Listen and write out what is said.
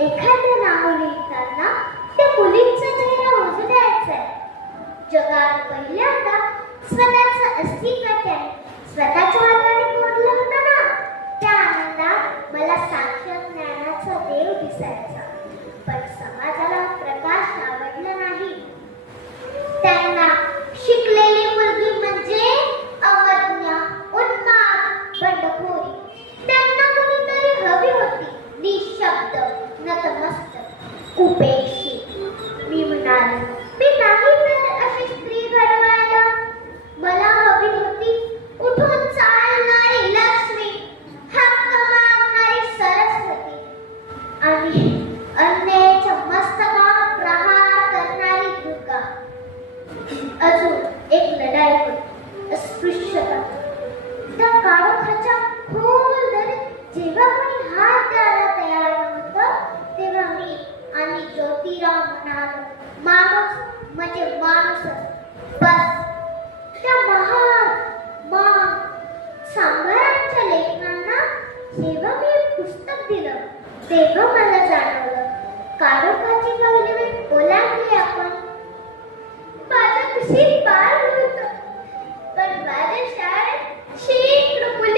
एखादं नाव लिहिताना त्या मुलींचा चेहरा उजू द्यायचा. जगात पहिल्यांदा स्वतःचं अस्तित्व त्याने स्वतःच्या हाताने कोरलं होतं ना, त्या आनंदात मला साक्षात ज्ञानाचा देव दिसायचा. पण समाजाला प्रकाश आवडला नाही. त्यांना शिकलेली मुलगी म्हणजे अवज्ञा, उन्माद, बंडखोरी. त्यांना कोणीतरी हवी होती, निशब्द, नतमस्तक, उपेक्षित. मी म्हणाले, मी नाही तर अशी स्त्री घडवायला. मला हवी होती उठून चालणारी लक्ष्मी, हक्क मागणारी सरस्वती आणि अन्यायाच्या मस्तकावर प्रहार करणारी दुर्गा. अजून एक लढाई होती, अस्पृश्यता. त्या काळोखाच्या खोल दरीत जेव्हा कोणी हात द्यायला तयार नव्हतं, तेव्हा मी आणि ज्योतिराव म्हणालो, माणूस म्हणजे माणूसच, बस. त्या महान सांभारांच्या लेखनांना जेव्हा मी पुस्तक दिलं, तेव्हा मला जाणवलं, काळोखाची पहिली वेळ ओलांडली आपण. माझ्या कुशीत बाळ होतं, पण माझ्या शाळेत शेकडो मुली